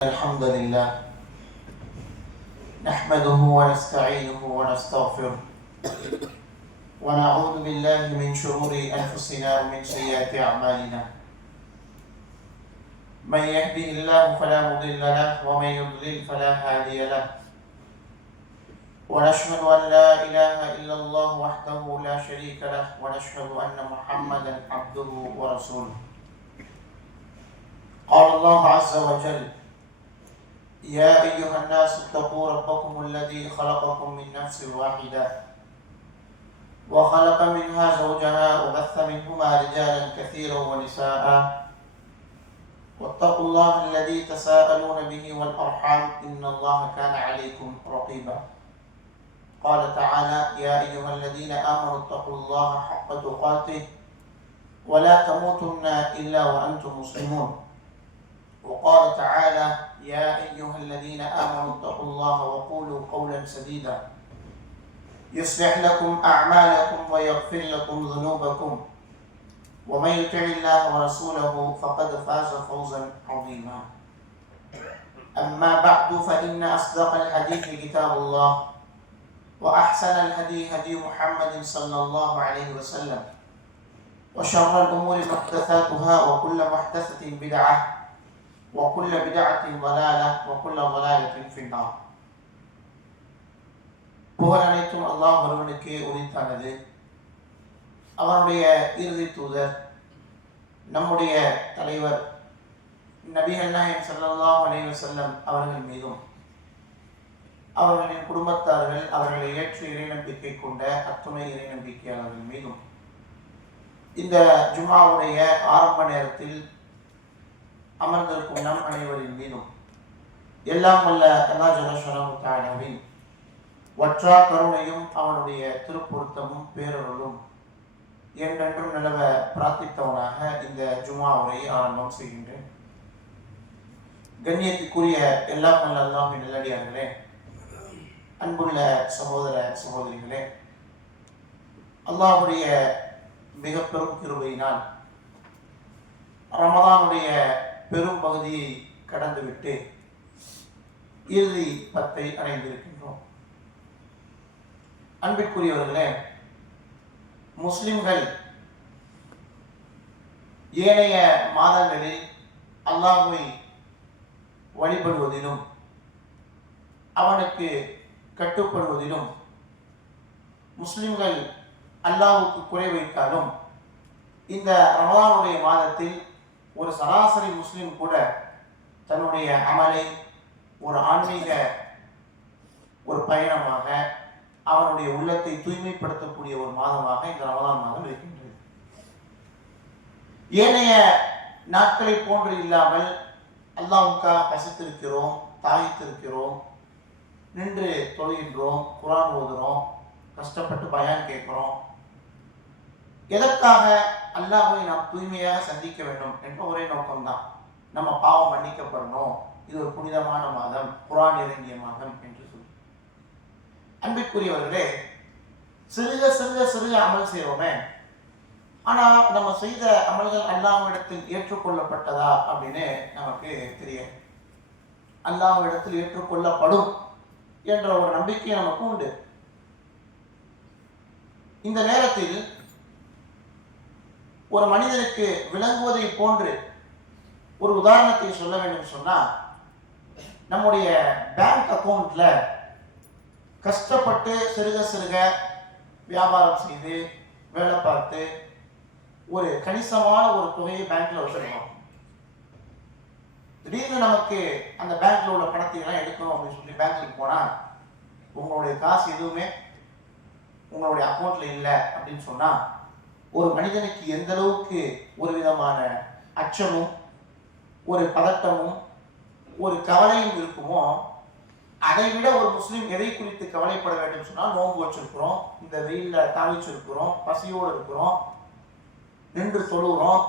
الحمد لله نحمده ونستعينه ونستغفره ونعوذ بالله من شرور أنفسنا ومن سيئات أعمالنا. من يهده الله فلا مضل له ومن يضلل فلا هادي له. ونشهد أن لا إله إلا الله وحده لا شريك له ونشهد أن محمدا عبده ورسوله. قال الله عز وجل: يا أيها الناس اتقوا ربكم الذي خلقكم من نفس واحدة وخلق منها زوجها وبث منهما رجالا كثيرا ونساء واتقوا الله الذي تساءلون به والأرحام إن الله كان عليكم رقيبا. قال تعالى: يا أيها الذين آمنوا اتقوا الله حق تقاته ولا تموتن إلا وأنتم مسلمون. وقال تعالى: يا أيها الذين آمنوا اتقوا الله وقولوا قولا سديدا يصلح لكم أعمالكم ويغفر لكم ذنوبكم ومن يطع الله ورسوله فقد فاز فوزا عظيما. أما بعد فإن أصدق الحديث كتاب الله وأحسن الهدي هدي محمد صلى الله عليه وسلم وشر الأمور محدثاتها وكل محدثة بدعة وكل بدعة ضلالة وكل ضلالة في النار. புகழ் அனைத்தும் அல்லாஹ் ஒருவனுக்கே உரித்தானது. அவனுடைய இறுதி தூதர் நம்முடைய தலைவர் நபிகள் நாயகம் ஸல்லல்லாஹு அலைஹி வஸல்லம் அவர்கள் மீதும் அவர்களின் குடும்பத்தார்கள் அவர்களை ஏற்று இறை நம்பிக்கை கொண்ட அத்துணை இறை நம்பிக்கையாளர்கள் மீதும் இந்த ஜும்ஆவுடைய ஆரம்ப நேரத்தில் அமர்ந்திருக்கும் நம் அனைவரின் மீதும் எல்லாம் வல்ல அல்லாஹ் ஜல்லஷானஹு தஆலாவின் வற்றா கருணையும் அவனுடைய திருப்பொருத்தமும் பேரருளும் என்றென்றும் நிலவ பிரார்த்தித்தவனாக இந்த ஜும்ஆ உரையை ஆரம்பம் செய்கின்றேன். கண்ணியத்துக்குரிய எல்லாம் வல்ல அல்லாஹ்வின் நல்லடியார்களே, அன்புள்ள சகோதர சகோதரிகளே, அல்லாஹ்வுடைய மிக பெரும் கிருபையினால் ரமதானுடைய பெரும் பகுதியை கடந்துவிட்டு இறுதி 10 அடைந்திருக்கின்றோம். அன்பிற்குரியவர்களே, முஸ்லிம்கள் ஏனைய மாதங்களில் அல்லாஹ்வை வழிபடுவதிலும் அவனுக்கு கட்டுப்படுவதிலும் முஸ்லிம்கள் அல்லாஹ்வுக்கு குறை வைத்தாலும் இந்த ரமதானுடைய மாதத்தில் ஒரு சராசரி முஸ்லிம் கூட தன்னுடைய அமலை ஒரு ஆன்மீக ஒரு பயணமாக அவனுடைய உள்ளத்தை தூய்மைப்படுத்தக்கூடிய ஒரு மாதமாக இந்த ரமலான் மாதம் இருக்கின்றது. ஏனைய நாட்களை போன்று இல்லாமல் அல்லாஹ்வுக்காக பசித்திருக்கிறோம், தாய்த்திருக்கிறோம், நின்று தொழுகின்றோம், குர்ஆன் ஓதுறோம், கஷ்டப்பட்டு பயான் கேட்கிறோம். எதற்காக? அல்லாஹ்வை நாம் தூய்மையாக சந்திக்க வேண்டும் என்ற ஒரே நோக்கம்தான். நம்ம பாவம் மன்னிக்கப்படணும், இது ஒரு புனிதமான மாதம், குர்ஆன் இறங்கிய மாதம் என்று சொல்லி. அன்பிற்குரியவர்களே, சிறுக சிறுக சிறுக அமல் செய்வோமே, ஆனால் நம்ம செய்த அமல்கள் அல்லாஹ்விடத்தில் ஏற்றுக்கொள்ளப்பட்டதா அப்படின்னு நமக்கு தெரியும். அல்லாஹ்விடத்தில் ஏற்றுக்கொள்ளப்படும் என்ற ஒரு நம்பிக்கை நமக்கு உண்டு. இந்த நேரத்தில் ஒரு மனிதனுக்கு விளங்குவதை போன்று ஒரு உதாரணத்தை சொல்ல வேண்டும் சொன்னால், நம்முடைய பேங்க் அக்கௌண்ட்ல கஷ்டப்பட்டு சிறுக சிறுக வியாபாரம் செய்து வேலை பார்த்து ஒரு கணிசமான ஒரு தொகையை பேங்க்ல வச்சிருக்கோம். திடீர்னு நமக்கு அந்த பேங்க்ல உள்ள பணத்தை எல்லாம் எடுக்கணும் அப்படின்னு சொல்லி பேங்க்குக்கு போனா உங்களுடைய காசு எதுவுமே உங்களுடைய அக்கௌண்ட்ல இல்லை அப்படின்னு சொன்னா ஒரு மனிதனுக்கு எந்த அளவுக்கு ஒரு விதமான அச்சமும் ஒரு பதட்டமும் ஒரு கவலையும் இருக்குமோ, அதை விட ஒரு முஸ்லீம் எதை குறித்து கவலைப்பட வேண்டும் சொன்னால், நோன்பு வச்சிருக்கிறோம், இந்த வெயில்ல தாவிச்சிருக்கிறோம், பசியோடு இருக்கிறோம், நின்று தொழுகிறோம்,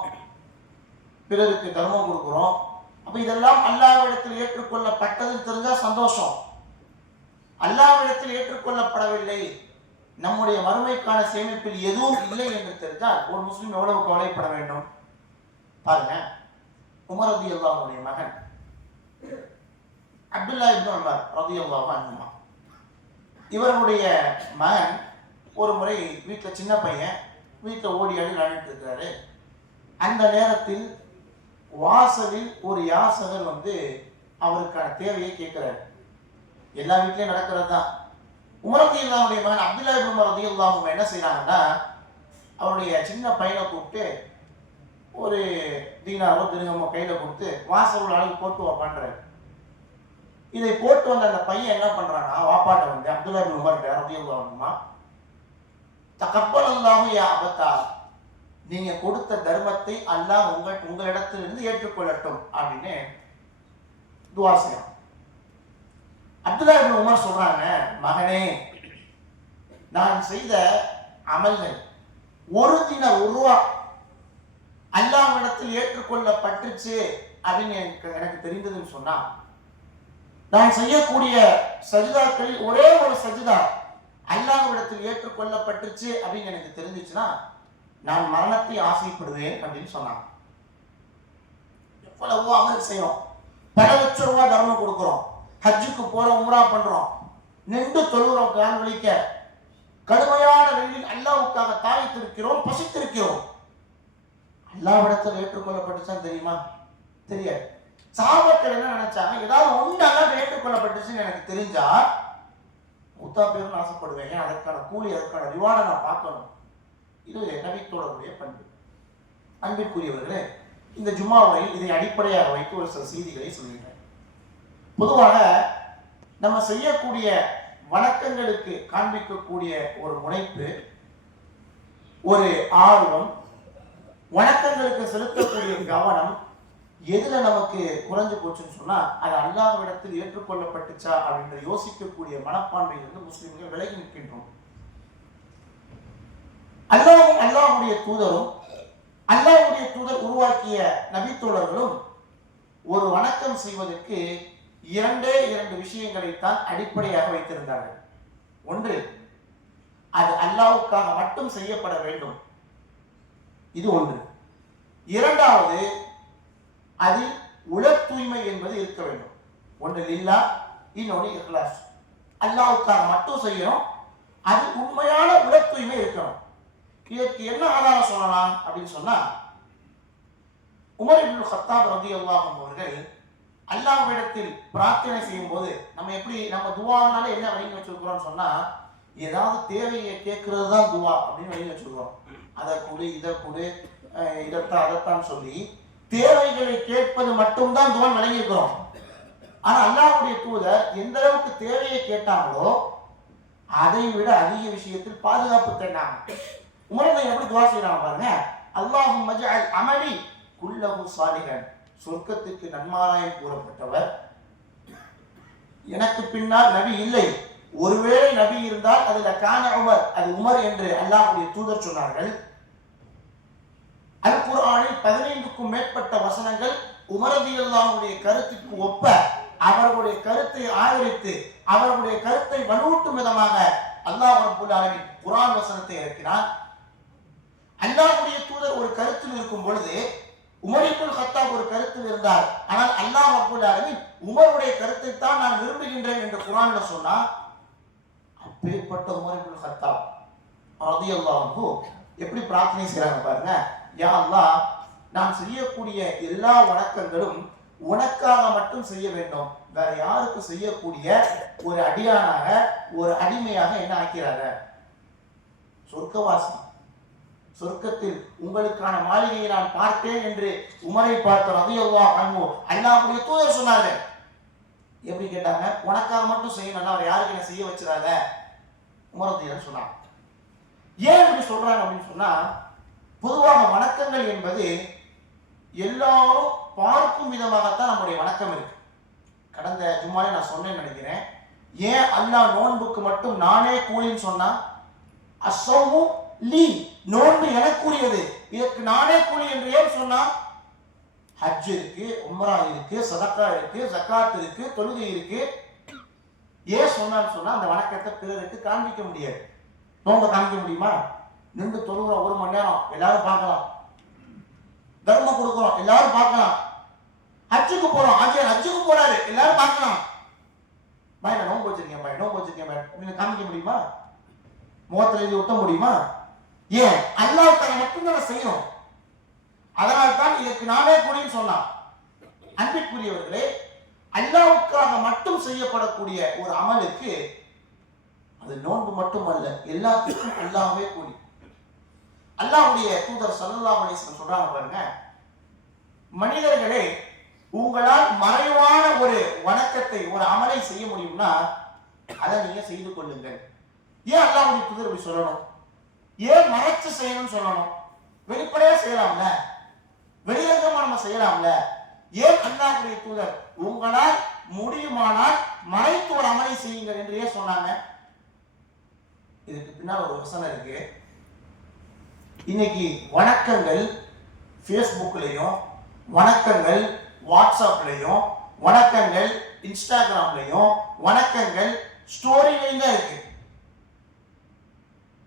பிறருக்கு தர்மம் கொடுக்கிறோம். அப்ப இதெல்லாம் அல்லாஹ்விடத்தில் ஏற்றுக்கொள்ளப்பட்டது தெரிஞ்சா சந்தோஷம். அல்லாஹ்விடத்தில் ஏற்றுக்கொள்ளப்படவில்லை, நம்முடைய மறுமைக்கான சேமிப்பில் எதுவும் இல்லை என்று தெரிந்தால் ஒரு முஸ்லிம் எவ்வளவு கவலைப்பட வேண்டும் பாருங்க. உமர் ரலியல்லாஹு அன்ஹுடைய மகன் அப்துல்லா இப்னு உமர் ரலியல்லாஹு அன்ஹுமா, இவருடைய மகன் ஒரு முறை வீட்டில், சின்ன பையன் வீட்டில் ஓடி ஆடி விளையாடிட்டு இருக்கிறாரு. அந்த நேரத்தில் வாசலில் ஒரு யாசகர் வந்து அவருக்கான தேவையை கேட்கிறாரு. எல்லா வீட்லயும் நடக்கிறது தான். உமர் ரலியல்லாஹுடைய மகன் அப்துல்லா இப்னு உமர் ரலியல்லாஹு என்ன செய்யறாங்கன்னா, அவருடைய சின்ன பையனை கூப்பிட்டு ஒரு தீனாரோ திருகமோ கையில கொடுத்து வாசல் அளவு போட்டு வாப்பான்றாரு. இதை போட்டு வந்த அந்த பையன் என்ன பண்றான்னா, வாப்பாட்ட வந்து அப்துல்லா இப்னு உமர் ரலியல்லாஹு அன்ஹுமா, தகப்பலல்லாஹு யா அபதா, நீங்க கொடுத்த தர்மத்தை அல்லாஹ் உங்களிடத்திலிருந்து ஏற்றுக்கொள்ளட்டும் அப்படின்னு துஆ செய்யணும். அப்துல்லா இப்னு உமர் சொல்றாங்க, மகனே, நான் செய்த அமல்கள் ஒரு தினார், ஒரு ரூபா அல்லாஹ்விடத்தில் ஏற்றுக்கொள்ளப்பட்டுச்சு அப்படின்னு எனக்கு தெரிந்ததுன்னு சொன்னா, நான் செய்யக்கூடிய சஜிதாக்களில் ஒரே ஒரு சஜிதா அல்லாஹ்விடத்தில் ஏற்றுக்கொள்ளப்பட்டுச்சு அப்படின்னு எனக்கு தெரிஞ்சிச்சுன்னா நான் மரணத்தை ஆசைப்படுவேன் அப்படின்னு சொன்னாங்க. எவ்வளவோ அமல் செய்யறோம், பல லட்சம் ரூபாய் தர்மம் கொடுக்கிறோம், ஹஜ்ஜுக்கு போறோம், உம்ரா பண்றோம், நின்று தொழுகிறோம், கால் வலிக்க, கடுமையான வெயிலில் அல்லாஹ்வுக்காக தாய்த்திருக்கிறோம், பசித்திருக்கிறோம். அல்லாஹ்விடத்தில் ஏற்றுக்கொள்ளப்பட்டுச்சான்னு தெரியுமா? தெரியாது. சஹாபாக்கள் என்ன நினைச்சாங்க, ஏதாவது ஒன்று அல்லாஹ் ஏற்றுக்கொள்ளப்பட்டுச்சுன்னு எனக்கு தெரிஞ்சா முத்தா பேருன்னு ஆசைப்படுவேன், ஏன் அதற்கான கூலி, அதற்கான ரிவார்டை நான் பார்க்கணும். இது நபித்தோழருடைய பண்பு. அன்பிற்குரியவர்களே, இந்த ஜும்மாவில் இதை அடிப்படையாக வைத்து ஒரு சில செய்திகளை சொல்கிறேன். பொதுவாக நம்ம செய்யக்கூடிய வணக்கங்களுக்கு காண்பிக்கக்கூடிய ஒரு முனைப்பு, ஒரு ஆர்வம், வணக்கங்களுக்கு செலுத்தக்கூடிய கவனம் எதுல நமக்கு குறைஞ்சு போச்சுன்னு சொன்னா, அது அல்லாஹ்விடத்தில் ஏற்றுக்கொள்ளப்பட்டுச்சா அப்படின்ற யோசிக்கக்கூடிய மனப்பான்மையிலிருந்து முஸ்லிம்கள் விலகி நிற்கின்றோம். அல்லாஹ்வுடைய தூதரும் அல்லாஹ்வுடைய தூதர் உருவாக்கிய நபித்தோழர்களும் ஒரு வணக்கம் செய்வதற்கு இரண்டே இரண்டு விஷயங்களைத்தான் அடிப்படையாக வைத்திருந்தார்கள். ஒன்று, அது அல்லாஹ்வுக்காக மட்டும் செய்யப்பட வேண்டும், இது ஒன்று. இரண்டாவது, அதில் உள தூய்மை என்பது இருக்க வேண்டும். ஒன்று லில்லா, இன்னொன்று இக்லாஸ். அல்லாஹ்வுக்காக மட்டும் செய்யணும், அது உண்மையான உள தூய்மை இருக்கணும். இதற்கு என்ன ஆதாரம் சொல்லலாம் அப்படின்னு சொன்னா, உமர் இப்னு கத்தாப் ரலியல்லாஹு அன்ஹு அவர்கள் அல்லாஹ்விடத்தில் பிரார்த்தனை செய்யும் போது, நம்ம எப்படி நம்ம துஆனால என்ன வழங்கி வச்சிருக்கிறோம் சொன்னா, ஏதாவது தேவையை கேட்கறது தான் துஆ அப்படின்னு வழங்கி வச்சிருக்கிறோம். அதை கொடு, இதை கொடு, இதைத்தான் அதைத்தான் சொல்லி தேவைகளை கேட்பது மட்டும்தான் துஆ வழங்கி இருக்கிறோம். ஆனா அல்லாஹ்வுடைய தூதர் எந்த அளவுக்கு தேவையை கேட்டாங்களோ அதை விட அதிக விஷயத்தில் பாதுகாப்பு தேடினாங்க. உமர் எப்படி துஆ செய்யறாங்க பாருங்க, அல்லாஹும்ம ஜஅல் அமலி குல்லஹு சாலிஹன், சொர்க்கத்துக்கு நன்மாராயம் கூறப்பட்டவர், எனக்கு பின்னால் நபி இல்லை, ஒருவேளை நபி இருந்தால் அதுல கான உமர், அது உமர் என்று அல்லாஹ்வுடைய தூதர் சொன்னார்கள். அல் குர்ஆனில் 15க்கும் மேற்பட்ட வசனங்கள் உமர் ரலியல்லாஹுடைய கருத்துக்கு ஒப்ப, அவர்களுடைய கருத்தை ஆதரித்து, அவர்களுடைய கருத்தை வலுவூட்டும் விதமாக அல்லாஹ் ரப்பல் ஆலமீன் குர்ஆன் வசனத்தை இறக்கினார். அல்லாஹ்வுடைய தூதர் ஒரு கருத்தில் இருக்கும் பொழுது உமர் இப்னு கத்தாப் ஒரு கருத்தில் இருந்தார். ஆனால் அல்லாஹ் ரப்பல் ஆலமீன் உமருடைய கருத்தை தான் நான் விரும்புகின்றேன் என்று குர்ஆன்ல சொன்னா, அப்பேற்பட்ட உமர் இப்னு கத்தாப் ரலியல்லாஹு அன்ஹு எப்படி பிரார்த்தனை செய்றாங்க பாருங்க, யா அல்லாஹ், நாம் செய்யக்கூடிய எல்லா வணக்கங்களும் உனக்காக மட்டும் செய்ய வேண்டும், வேற யாருக்கு செய்யக்கூடிய ஒரு அடியானாக, ஒரு அடிமையாக என்ன ஆக்கிறாங்க. சொர்க்கவாசி, சொர்க்கத்தில் உங்களுக்கான மாளிகையை நான் பார்த்தேன் என்று உமரை பார்த்த ரலியல்லாஹு அன்ஹு அல்லாஹ்வுடைய தூதர் சொன்னார்கள். எப்படி கேட்டாங்க, உனக்காக மட்டும் செய்யணும், அவர் யாருக்கு என்ன செய்ய வச்சிடாத உமர் ரலியல்லாஹு சொன்னாங்க. ஏன் இப்படி சொல்றாங்க அப்படின்னு சொன்னா, பொதுவாக வணக்கங்கள் என்பது எல்லாரும் பார்க்கும் விதமாகத்தான் நம்முடைய வணக்கம் இருக்கு. கடந்த ஜும்மாலே நான் சொன்னேன்னு நினைக்கிறேன், ஏன் அல்லாஹ் நோன்புக்கு மட்டும் நானே கூலின்னு சொன்னா, அஸ்ஸௌமு லீ, நோன்பு எனக்குரியது, இதற்கு நானே கூலி என்று ஏன் சொன்னா, ஹஜ் இருக்கு, உம்ரா இருக்கு, சதக்கா இருக்கு, ஜகாத் இருக்கு, தொழுகை இருக்கு. ஏன் சொன்னான்னு சொன்னா, அந்த வணக்கத்தை பிறருக்கு காண்பிக்க முடியாது. நோன்பை காண்பிக்க முடியுமா? நின்று தொழுகிறோம் 1 மணி நேரம், எல்லாரும் பார்க்கலாம். தர்மம் கொடுக்கிறோம், எல்லாரும் பார்க்கலாம். ஹஜ்ஜுக்கு போறோம், ஹஜ்ஜுக்கு போறாரு, எல்லாரும் பார்க்கலாம். பாய் நான் நோன்பு வச்சிருக்கேன் பாய், நோன்பு வச்சிருக்கேன் பாய் அப்படின்னு காமிக்க முடியுமா? முகத்துல எழுதி ஒட்ட முடியுமா? ஏன்? அல்லாஹ்வுக்காக மட்டும்தான் செய்யணும். அதனால் தான் இதற்கு நானே கூலின்னு சொன்னான். அன்பிற்குரியவர்களே, அல்லாஹ்வுக்காக மட்டும் செய்யப்படக்கூடிய ஒரு அமலுக்கு அது நோன்பு மட்டுமல்ல, எல்லாத்துக்கும் அல்லாஹ்வே கூலி. அல்லாஹ்வுடைய தூதர் ஸல்லல்லாஹு அலைஹி வஸல்லம் சொல்றாங்க பாருங்க, மனிதர்களே உங்களால் மறைவான ஒரு வணக்கத்தை ஒரு அமலை செய்ய முடியும்னா அதை நீங்க செய்து கொள்ளுங்கள். ஏன் அல்லாஹ்வுடைய தூதர் இப்படி சொல்லணும்? ஏன் மறைச்சு செய்யணும்னு சொல்லணும்? வெளிப்படையா செய்யலாம்ல, வெளிரங்கமா நம்ம செய்யலாம்ல. ஏன் அல்லாஹ்வுடைய தூதர் உங்களால் முடியுமானால் மறைத்து ஒரு அமலை செய்யுங்கள் என்று ஏன் சொன்னாங்க? இதுக்கு பின்னால் ஒரு வசனம் இருக்கு. இன்னைக்கு வணக்கங்கள் ஃபேஸ்புக்லையும், வணக்கங்கள் வாட்ஸ்அப்லையும், வணக்கங்கள் இன்ஸ்டாகிராம்லையும், வணக்கங்கள் ஸ்டோரிலையும் தான் இருக்கு.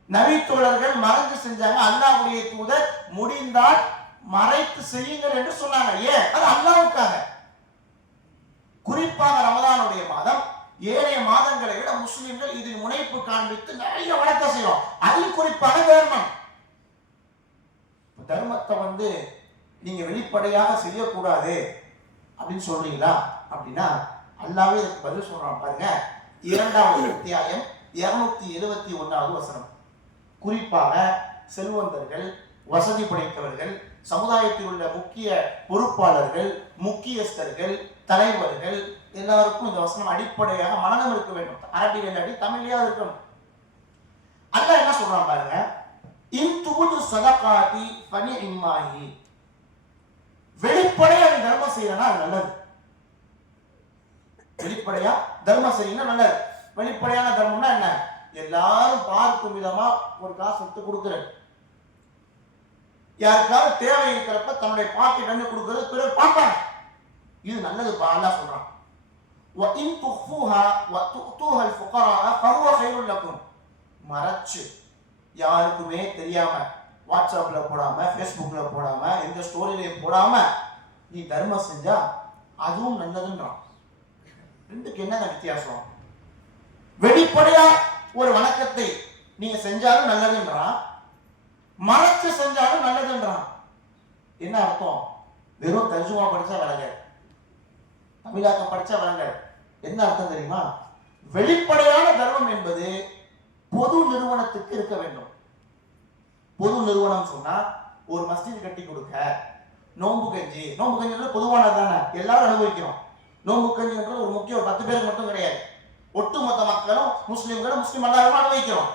நபி தோழர்கள் மறைந்து செஞ்சாங்க, அல்லாஹ்வுடைய தூதர் முடிந்தால் மறைத்து செய்யுங்கள் என்று சொன்னாங்க. ஏன்? அது அல்லாஹ்வுக்காக. குறிப்பாக ரமதானுடைய மாதம் ஏனைய மாதங்களை விட முஸ்லிம்கள் இதில் முனைப்பு காண்பித்து நிறைய வணக்கம் செய்வோம். அதில் குறிப்பாக தர்மத்தை நீங்க வெளிப்படையாக செய்யக்கூடாது அப்படின்னு சொல்றீங்களா அப்படின்னா அல்லாஹ்வே இதுக்கு பதில் சொல்றான் பாருங்க. 2வது அத்தியாயம் 271வது வசனம். குறிப்பாக செல்வந்தர்கள், வசதி படைத்தவர்கள், சமுதாயத்தில் உள்ள முக்கிய பொறுப்பாளர்கள், முக்கியஸ்தர்கள், தலைவர்கள் எல்லாருக்கும் இந்த வசனம் அடிப்படையாக மனநம் இருக்க வேண்டும். அரபியில் இல்லாட்டி தமிழ்லயா இருக்கணும். அல்லாஹ் என்ன சொல்றான் பாருங்க, இன் துபுது ஸதகாதி ஃபனிஇம்மாஹி. வெளிப்படையா நீ தர்மம் செய்யறனா அது நல்லது. வெளிப்படையா தர்மம் செய்யணும் நல்லது. வெளிப்படையான தர்மம்னா என்ன? எல்லாரும் பார்க்கும் விதமா ஒரு காசு எடுத்து கொடுக்கிறது, யாருக்காவது தேவை இருக்கிறப்ப தன்னுடைய பாக்கெட் வந்து கொடுக்கிறது, பிறர் பார்ப்பாங்க. இது நல்லது. அல்லாஹ் சொல்றான், வ இன் துஃபூஹா வ து'தூஹா அல்-ஃபுகரா ஃபஹுவ கைருல் லக்கும். மறைச்சு யாருக்குமே தெரியாம, வாட்ஸ்அப்ல போடாம, ஃபேஸ்புக்ல போடாம, எந்த ஸ்டோரியிலையும் போடாம நீ தர்மம் செஞ்சா அதுவும் நல்லதுன்றான். ரெண்டுக்கு என்ன வித்தியாசம்? வெளிப்படையா ஒரு வணக்கத்தை நீங்க செஞ்சாலும் நல்லதுன்றான், மறைச்சு செஞ்சாலும் நல்லதுன்றான். என்ன அர்த்தம்? வெறும் தர்ஜுமா படிச்சா விளங்க, தமிழாக்கம் படிச்சா விளங்க. என்ன அர்த்தம் தெரியுமா? வெளிப்படையான தர்மம் என்பது பொது நிறுவனத்துக்கு இருக்க வேண்டும். பொது நிறுவனம் சொன்னா ஒரு மஸ்ஜித் கட்டி கொடுக்க, நோன்பு கஞ்சி பொதுவானது தானே, எல்லாரும் அனுபவிக்கிறோம். நோன்பு கஞ்சின்றது ஒரு முக்கிய 10 பேருக்கு மட்டும் கிடையாது, ஒட்டுமொத்த மக்களும் முஸ்லிம்களும் முஸ்லிம் எல்லாரும் அனுபவிக்கிறோம்.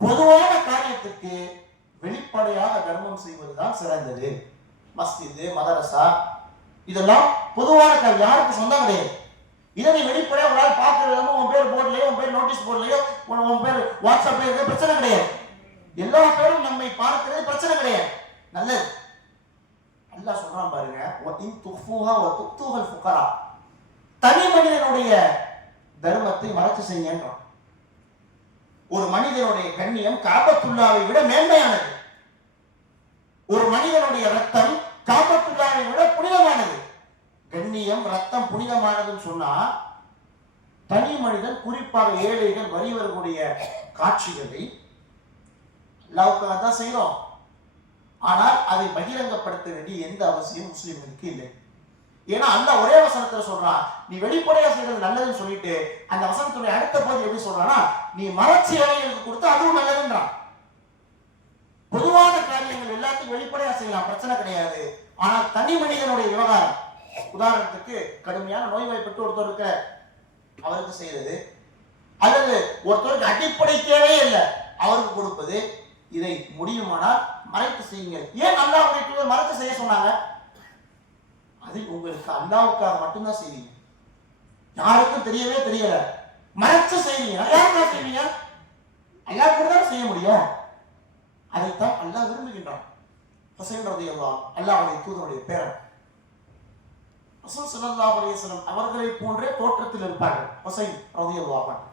பொதுவான காரியத்துக்கு வெளிப்படையாக தர்மம் செய்வதுதான் சிறந்தது. மஸ்ஜித், மதரசா இதெல்லாம் பொதுவான காரியம், யாருக்கு சொந்தம் கிடையாது. இதை நீ வெளிப்படையா ஒரு ஆள் பார்க்கறது, உன் பேர் போர்ட்லயோ, உன் பேர் நோட்டீஸ் போர்ட்லயோ, உன் பேர் வாட்ஸ்அப்ல இருக்க பிரச்சனை கிடையாது. எல்லா பேரும் நம்மை பார்க்கிறது பிரச்சனை கிடையாது, நல்லது. அல்லாஹ் சொல்றான் பாருங்க, வ இன் துஃபூஹா வ து'தூஹா அல்-ஃபுகரா. தனி மனிதனுடைய தர்மத்தை மறைச்சு செய்யுங்கன்றான். ஒரு மனிதனுடைய கண்ணியம் காபத்துல்லாவை விட மேன்மையானது. ஒரு மனிதனுடைய ரத்தம் காபத்துல்லாவை விட புனிதமானது. கண்ணியம், ரத்தம் புனிதமானதுன்னு சொன்னா தனி மனிதன், குறிப்பாக ஏழைகள், வறியவர்களுடைய காட்சிகளை அல்லாஹ்வுக்காக தான் செய்யறோம். ஆனால் அதை பகிரங்கப்படுத்த வேண்டிய எந்த அவசியம் முஸ்லிம்களுக்கு இல்லை. ஏன்னா அல்லாஹ் ஒரே வசனத்துல சொல்றான், நீ வெளிப்படையா செய்யறது நல்லதுன்னு சொல்லிட்டு அந்த வசனத்துடைய அடுத்த பகுதி எப்படி சொல்றான்னா, நீ மறைச்சு ஏழைகளுக்கு கொடுத்து அதுவும் நல்லதுன்றான். பொதுவான காரியங்கள் எல்லாத்தையும் வெளிப்படையா செய்யலாம், பிரச்சனை கிடையாது. ஆனால் தனி மனிதனுடைய விவகாரம், உதாரணத்துக்கு கடுமையான நோய்வாய்ப்பட்டு ஒருத்தருக்கு அவருக்கு செய்யறது, அல்லது ஒருத்தருக்கு அடிப்படை தேவையே இல்லை அவருக்கு கொடுப்பது, இதை முடியுமானால் மறைத்து செய்யுங்க. ஏன் அல்லாஹ்வுடைய தூதர் மறைத்து செய்ய சொன்னாங்க? அது உங்களுக்கு அல்லாஹ்வுக்காக மட்டும்தான் செய்வீங்க, யாருக்கும் தெரியவே தெரியல, மறைச்சு செய்வீங்க. யாருக்காக செய்வீங்க? அல்லாஹ்வுக்கு தான் செய்ய முடியும். அதைத்தான் அல்லாஹ் விரும்புகின்றான். ஹுசைன் ரலியல்லாஹு அன்ஹு அல்லாஹ்வுடைய தூதருடைய பேரன். ரசூல் ஸல்லல்லாஹு அலைஹி வஸல்லம் அவர்களை போன்றே தோற்றத்தில் இருப்பார்கள் ஹுசைன் ரலியல்லாஹு அன்ஹு.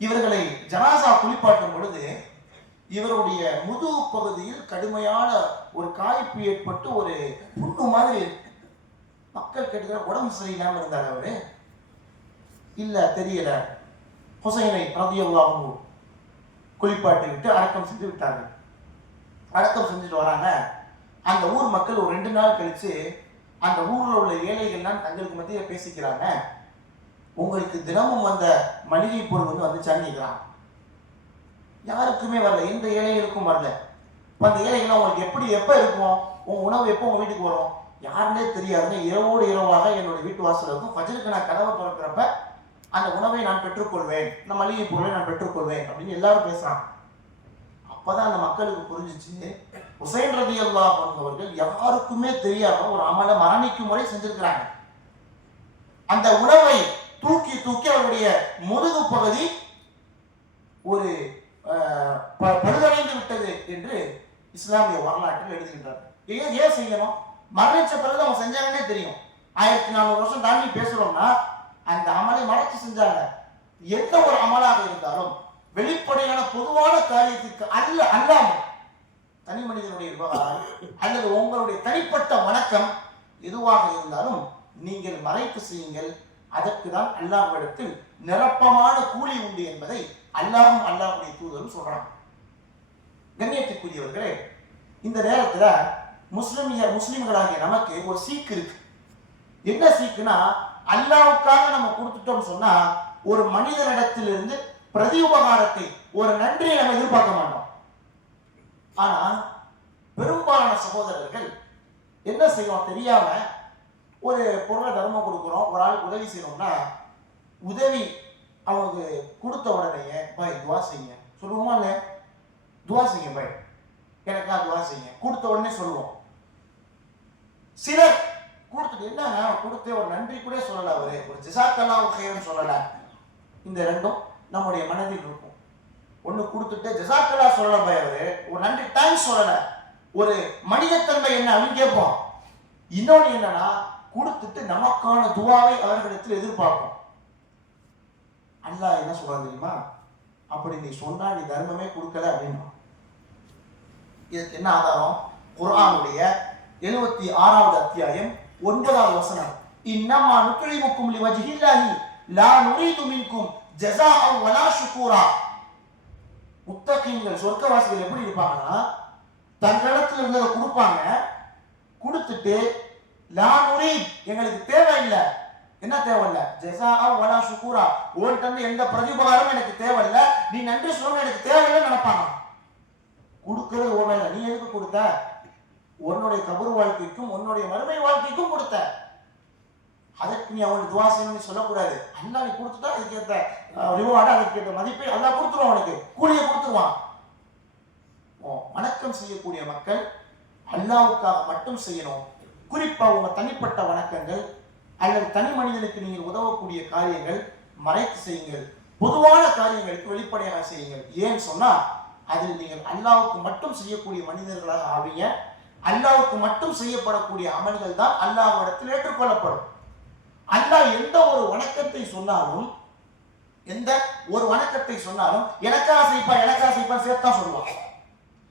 இவர்களை ஜனாசா குளிப்பாட்டும் பொழுது இவருடைய முதுகு பகுதியில் கடுமையான ஒரு காய்ப்பு ஏற்பட்டு ஒரு புண்ணு மாதிரி மக்கள் கேட்டுக்கிற, உடம்பு சரியில்லாம இருந்தார் அவரு. இல்ல தெரியல. ஹுசைனை ரலியல்லாஹு அன்ஹு குளிப்பாட்டி விட்டு அடக்கம் செஞ்சு விட்டாங்க. அடக்கம் செஞ்சுட்டு வராங்க. அந்த ஊர் மக்கள் ஒரு 2 நாள் கழிச்சு அந்த ஊர்ல உள்ள ஏழைகள்லாம் தங்களுக்கு மத்திய பேசிக்கிறாங்க, உங்களுக்கு தினமும் வந்த மளிகை பொருள் வந்துச்சான்னு கேட்கிறாங்க. யாருக்குமே வரல, எந்த ஏழைகளுக்கும் வரல. இப்போ அந்த ஏழைகள் உங்களுக்கு எப்படி எப்ப இருக்கும், உங்க உணவு எப்போ உங்க வீட்டுக்கு வரும், யாருன்னே தெரியாதுன்னு இரவோடு இரவாக என்னோட வீட்டு வாசல் இருக்கும். ஃபஜ்ருக்கு நான் கதவை திறக்கிறப்ப அந்த உணவை நான் பெற்றுக்கொள்வேன், இந்த மளிகை பொருளை நான் பெற்றுக்கொள்வேன் அப்படின்னு எல்லாரும் பேசுறாங்க. அப்பதான் அந்த மக்களுக்கு புரிஞ்சிச்சு, ஹுசைன் ரலியல்லாஹு அன்ஹு அவர்கள் யாருக்குமே தெரியாம ஒரு அமலை மரணிக்கும் முறை செஞ்சிருக்கிறாங்க. அந்த உணவை தூக்கி தூக்கி அவருடைய முதுகு பகுதி ஒரு பழுதடைந்து விட்டது என்று இஸ்லாமிய வரலாற்றில் எழுதுகின்றார். ஏன் செய்யணும்? மரணிச்ச பிறகு அவங்க செஞ்சாங்கன்னே தெரியும். 1400 வருஷம் தாண்டி பேசுறோம்னா அந்த அமலை மறைச்சு செஞ்சாங்க. எந்த ஒரு அமலாக இருந்தாலும் வெளிப்படையான பொதுவான காரியத்திற்கு அல்லாமல் தனி மனிதனுடைய விவகாரம் அல்லது உங்களுடைய தனிப்பட்ட வணக்கம் எதுவாக இருந்தாலும் நீங்கள் மறைத்து செய்யுங்கள். அதற்கு தான் அல்லாஹ்விடத்தில் நிரப்பமான கூலி உண்டு என்பதை அல்லாஹ்வும் அல்லாஹ்வுடைய தூதரும் சொல்றாங்க. கண்ணியத்துக்குரியவர்களே, இந்த நேரத்துல முஸ்லிம்களாகிய நமக்கு ஒரு சீக்கு இருக்கு. என்ன சீக்குனா, அல்லாஹ்வுக்காக நம்ம கொடுத்துட்டோம்னு சொன்னா ஒரு மனிதனிடத்திலிருந்து பிரதி உபகாரத்தை, ஒரு நன்றியை நம்ம எதிர்பார்க்க மாட்டோம். ஆனா பெரும்பாலான சகோதரர்கள் என்ன செய்வோம் தெரியாம, ஒரு பொருளை தர்மம் கொடுக்குறோம், ஒரு ஆள் உதவி செய்யறோம்னா உதவி அவங்களுக்கு கொடுத்த உடனே பாய் துவா செய்யுங்க சொல்லுவோமா இல்லையா? துவா செய்யுங்க பாய், எனக்கா துவா செய்யுங்க கொடுத்த உடனே சொல்லுவோம். சிலர் கொடுத்துட்டு என்னங்க கொடுத்து ஒரு நன்றி கூட சொல்லல, ஒரு ஜஸாக்கல்லாஹு கைரன் சொல்லல. இந்த ரெண்டும் நம்முடைய மனதில் இருக்கும். ஒண்ணு கொடுத்துட்டு ஜஸாக்கல்லா சொல்லல பாய், அவரு ஒரு நன்றி தேங்க்ஸ் சொல்லல, ஒரு மனிதத்தன்மை என்ன அப்படின்னு கேட்போம். இன்னொன்னு என்னன்னா, கொடுத்துட்டு நமக்கான துவாவை அவர்களிடத்தில் எதிர்பார்ப்போம். அல்லாஹ் என்ன சொல்றாரு தெரியுமா? அப்படி நீ சொன்னா நீ தர்மமே கொடுக்கல அப்படின்னா. இதுக்கு என்ன ஆதாரம்? குர்ஆனுடைய 76வது அத்தியாயம் 9வது வசனம், இன்னமா நுக்ரிமுக்கும் லிவஜ்ஹில்லாஹி லா நுரீது மின்கும் ஜஸாஅன் வலா ஷுக்கூரா. முத்தகீன்கள் சொர்க்கவாசிகள் எப்படி இருப்பாங்கன்னா, தங்களிடத்தில் இருந்ததை கொடுப்பாங்க, கொடுத்துட்டு லா நுரீத் எங்களுக்கு தேவையில்லை. என்ன தேவையில்லை? ஜஸாஅன் வலா ஷுக்கூரா, உன்கிட்ட எந்த பிரதிபகாரமும் எனக்கு தேவையில்லை, நீ நன்றி சொல்ல எனக்கு தேவையில்லைன்னு நினைப்பாங்க. கொடுக்கிறது ஓமையில, நீ எதுக்கு கொடுத்த? உன்னுடைய கபர் வாழ்க்கைக்கும் உன்னுடைய மறுமை வாழ்க்கைக்கும் கொடுத்த, அதற்கு நீ அவனுக்கு துவா செய்யணும்னு சொல்லக்கூடாது. அல்லாஹ் நீ கொடுத்துட்டா அதுக்கேற்ற ரிவார்டு, அதுக்கேற்ற மதிப்பை அல்லாஹ் கொடுத்துருவான், உனக்கு கூலியை கொடுத்துருவான். வணக்கம் செய்யக்கூடிய மக்கள் அல்லாஹ்வுக்காக மட்டும் செய்யணும். குறிப்பா உங்க தனிப்பட்ட வணக்கங்கள் அல்லது தனி மனிதனுக்கு நீங்கள் உதவக்கூடிய காரியங்கள் மறைத்து செய்யுங்கள். பொதுவான காரியங்களுக்கு வெளிப்படையாக செய்யுங்கள். ஏன்னு சொன்னா அதில் நீங்கள் அல்லாஹ்வுக்கு மட்டும் செய்யக்கூடிய மனிதர்களாக ஆவீங்க. அல்லாஹ்வுக்கு மட்டும் செய்யப்படக்கூடிய அமல்கள் தான் அல்லாஹ்விடத்தில் ஏற்றுக்கொள்ளப்படும். அல்லாஹ் எந்த ஒரு வணக்கத்தை சொன்னாலும், எந்த ஒரு வணக்கத்தை சொன்னாலும் எனக்காக செய்ப்பா எனக்காக செய்ப்பா சேர்த்தான் சொல்லுவான்.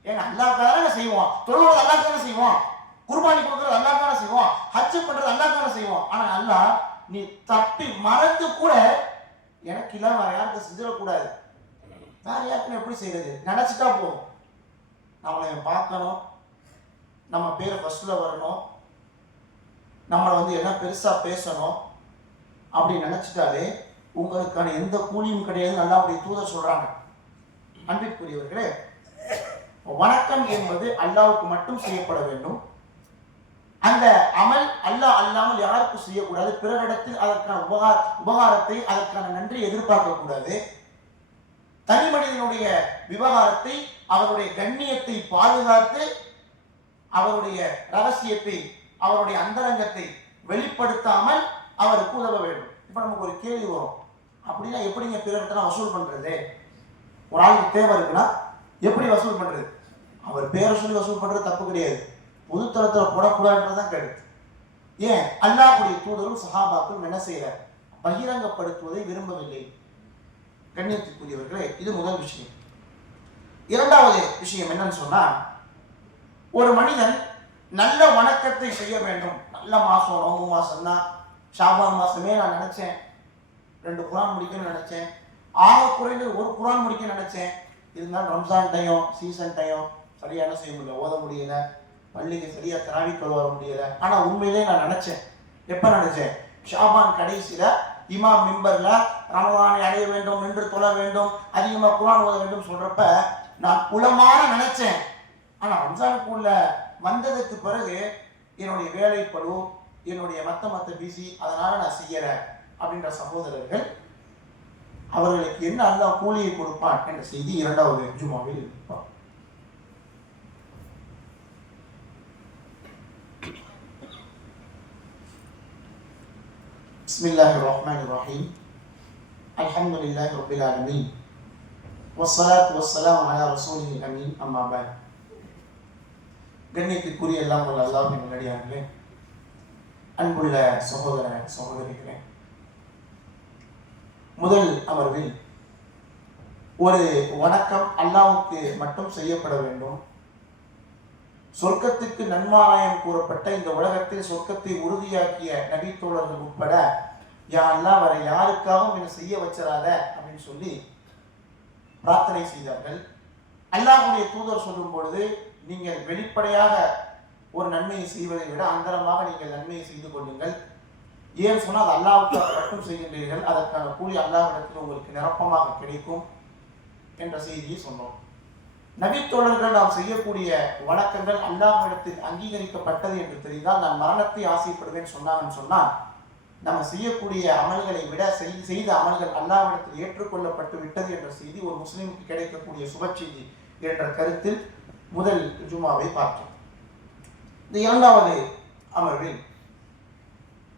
ஏன்னா அல்லாஹ்க்காக செய்வோம், தொழுவது அல்லாஹ்க்காக செய்வோம், குர்பானி கொடுக்கறது அல்லாஹ்க்காக செய்வோம், ஹஜ் பண்றது அல்லாஹ்க்காக செய்வோம். ஆனா அல்லாஹ் நீ தப்பி மறந்து கூட எனக்கு இல்லாம வேற யாருக்கு செஞ்சிடக்கூடாது, வேற யாருக்குன்னு எப்படி செய்யறது நினைச்சிட்டா போதும். நம்மளை பார்க்கணும், நம்ம பேரை ஃபர்ஸ்ட்ல வரணும், நம்மளை என்ன பெருசா பேசணும் அப்படி நினைச்சிட்டாலே உங்களுக்கான எந்த கூலியும் கிடையாது. நல்லா அப்படி தூதர் சொல்றாங்க. அன்பிற்குரியவர்களே, வணக்கம் என்பது அல்லாஹ்வுக்கு மட்டும் செய்யப்பட வேண்டும். அந்த அமல் அல்லாஹ் அல்லாமல் யாருக்கும் செய்யக்கூடாது. பிறரிடத்தில் அதற்கான உபகாரத்தை, அதற்கான நன்றி எதிர்பார்க்க கூடாது. தனி மனிதனுடைய விவகாரத்தை, அவருடைய கண்ணியத்தை பாதுகாத்து, அவருடைய ரகசியத்தை, அவருடைய அந்தரங்கத்தை வெளிப்படுத்தாமல் அவருக்கு உதவ வேண்டும். இப்ப நமக்கு ஒரு கேள்வி வரும், அப்படின்னா எப்படிங்க பிறர்கிட்ட வசூல் பண்றது? ஒரு ஆளுக்கு தேவை இருக்குன்னா எப்படி வசூல் பண்றது? அவர் பேரை சொல்லி வசூல் பண்றது தப்பு கிடையாது, பொதுத்தளத்தில் போடக்கூடாதுன்றதான் கருத்து. ஏன்? அல்லாஹ்வுடைய தூதரும் சஹாபாக்களும் என்ன செய்யற? பகிரங்கப்படுத்துவதை விரும்பவில்லை. கண்ணியத்துக்குரியவர்களே, இது முதல் விஷயம். இரண்டாவது விஷயம் என்னன்னு சொன்னா, ஒரு மனிதன் நல்ல வணக்கத்தை செய்ய வேண்டும். நல்ல மாசம், நோம்பு மாசம் தான், ஷாபான் மாசமே நான் நினைச்சேன் 2 குரான் முடிக்கணும்னு நினைச்சேன், ஆக குறைந்து 1 குரான் முடிக்க நினைச்சேன். இருந்தாலும் ரம்ஜான் டைம், சீசன் டைம், சரியா என்ன செய்ய முடியல, ஓத முடியல, பள்ளிக்கு சரியா தராவிக்கல் வர முடியல. ஆனா உண்மையிலே நான் நினைச்சேன். எப்ப நினைச்சேன்? ஷாபான் கடைசியில இமாம் மிம்பர்ல ரமலானை அடைய வேண்டும், நின்று தொழ வேண்டும், அதிகமா குரான் ஓத வேண்டும் சொல்றப்ப நான் குலமான நினைச்சேன். ஆனா ரம்ஜானுக்குள்ள வந்ததுக்கு பிறகு என்னுடைய வேலைப்படு, என்னுடைய மத்த பிசி, அதனால நான் செய்யற அப்படின்ற சகோதரர்கள், அவர்களுக்கு என்ன அல்லாஹ் கூலியை கொடுப்பான் என்ற செய்தி 2வது ஜுமாவில் இருப்பார். பிஸ்மில்லாஹிர் ரஹ்மானிர் ரஹீம். அல்ஹம்துலில்லாஹி ரப்பில் ஆலமீன். வஸ்ஸலாத்து வஸ்ஸலாமு அலா ரசூலில் அமீன். அம்மா பஅத். கண்ணியத்திற்குரிய எல்லாம் வல்ல அல்லாஹ்வின் நல்லடியார்களே, அன்புள்ள சகோதர சகோதரிகளே, முதல் அமர்வில் ஒரு வணக்கம் அல்லாஹ்வுக்கு மட்டும் செய்யப்பட வேண்டும். சொர்க்கத்துக்கு நன்மாராயம் கூறப்பட்ட இந்த உலகத்தில் சொர்க்கத்தை உறுதியாக்கிய நபி தோழர்கள் உட்பட யா அல்லாஹ் வரை யாருக்காகவும் என்ன செய்ய வச்சிடாத அப்படின்னு சொல்லி பிரார்த்தனை செய்தார்கள். அல்லாஹ்வுடைய தூதர் சொல்லும் பொழுது, நீங்கள் வெளிப்படையாக ஒரு நன்மையை செய்வதை விட அந்தரமாக நீங்கள் நன்மையை செய்து கொள்ளுங்கள். ஏன் சொன்னால் அது அல்லாஹ்வுக்கு மட்டும் செய்கின்றீர்கள், அதற்கான கூலி அல்லாஹ்விடத்தில் உங்களுக்கு நிரப்பமாக கிடைக்கும் என்ற செய்தியை சொன்னோம். நபி தோழர்கள் நாம் செய்யக்கூடிய வணக்கங்கள் அல்லாஹ்விடத்தில் அங்கீகரிக்கப்பட்டது என்று தெரிந்தால், நான் மரணத்தை ஆசைப்படுவேன் சொன்னாங்கன்னு சொன்னால், நம்ம செய்யக்கூடிய அமல்களை விட செய்த அமல்கள் அல்லாஹ்விடத்தில் ஏற்றுக்கொள்ளப்பட்டு விட்டது என்ற செய்தி ஒரு முஸ்லிமுக்கு கிடைக்கக்கூடிய சுப செய்தி என்ற கருத்தில் முதல் ஜுமாவை பார்த்தோம். இந்த 2வது அமர்வில்